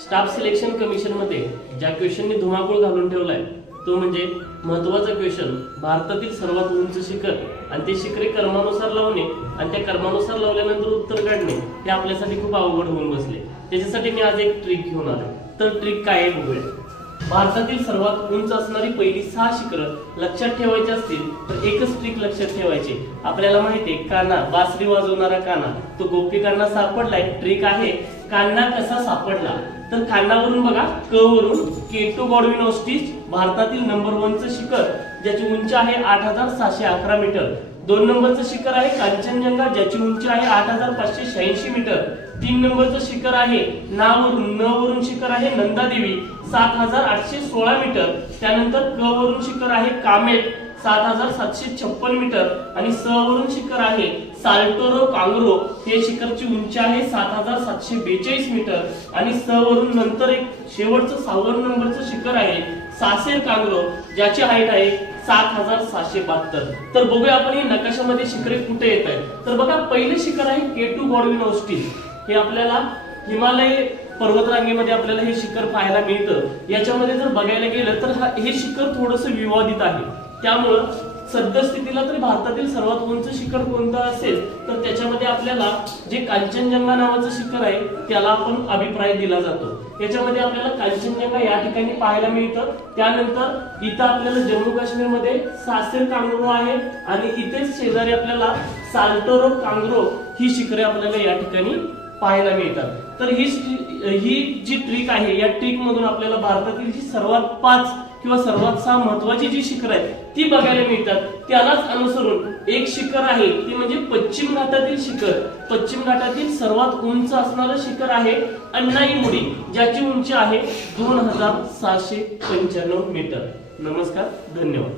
Staff selection commission मध्ये ज्या क्वेश्चनने धुमाकूळ घालून ठेवलाय तो म्हणजे महत्त्वाचा क्वेश्चन, भारतातील सर्वात उंच शिखर आणि ते शिखरे क्रमानुसार लावणे आणि त्या क्रमानुसार लावल्यानंतर उत्तर काढणे हे आपल्यासाठी खूप अवघड होऊन बसले। त्याच्यासाठी मी आज एक ट्रिक घेऊन आलो। तर ट्रिक काय आहे बघूया। भारतातील सर्वात उंच असणारी पहिली 6 शिखरं लक्षात ठेवायची असतील तर एकच ट्रिक लक्षात ठेवायची। आपल्याला माहिती आहे कान्हा, बासरी वाजवणारा कान्हा तो गोपिकांना सापडलाय। ट्रिक आहे कान्हा कसा सापडला। तर कान्हावरून बघा, क वरून केटू गॉडविन ऑस्टिच भारतातील नंबर 1 चं शिखर ज्याची उंची आहे 8711 मीटर। 2 नंबरचं शिखर आहे कांचनजंगा ज्याची उंची आहे 8586 मीटर। 3 नंबरचं शिखर आहे न वरून शिखर आहे नंदादेवी 7816 मीटर। त्यानंतर क वरून शिखर आहे कामेट 7756 मीटर आणि स वरून शिखर आहे साल्टोरो कांग्रो हे शिखरची उंची आहे 7742 मीटर आणि स वरून नंतर एक शेवटचं 6 नंबरचं शिखर आहे सासेर कांग्रो ज्याची हाईट आहे 7772। तर बघूया आपण हे नकाशामध्ये शिखरे कुठे येत आहेत। तर बघा, पहिले शिखर आहे केटू गॉडविन ऑस्टिन। हे आपल्याला हिमालय पर्वतरांगेमध्ये आपल्याला हे शिखर पाहायला मिळतं। याच्यामध्ये जर बघायला गेलं तर हे शिखर थोडंसं विवादित आहे। त्यामुळं सद्यस्थितीला तरी भारतातील सर्वात उंच शिखर कोणतं असेल तर त्याच्यामध्ये आपल्याला जे कांचनजंगा नावाचं शिखर आहे त्याला आपण अभिप्राय दिला जातो। याच्यामध्ये आपल्याला कांचनजंगा या ठिकाणी पाहायला मिळतं। त्यानंतर इथं आपल्याला जम्मू काश्मीर मध्ये सासेर कांग्रो आहे आणि इथेच शेजारी आपल्याला साल्टोरो कांग्रो ही शिखरे आपल्याला या ठिकाणी पाहायला मिळतात। तर ही जी ट्रिक आहे या ट्रिक मधून आपल्याला भारतातील जी सर्वात 5 किंवा सर्वात 6 महत्त्वाची जी शिखर आहेत ती बघायला मिळतात। त्यालाच अनुसरून एक शिखर आहे ती म्हणजे पश्चिम घाटातील शिखर। पश्चिम घाटातील सर्वात उंच असणारं शिखर आहे अन्नाईमुडी ज्याची उंची आहे 2795 मीटर। नमस्कार, धन्यवाद।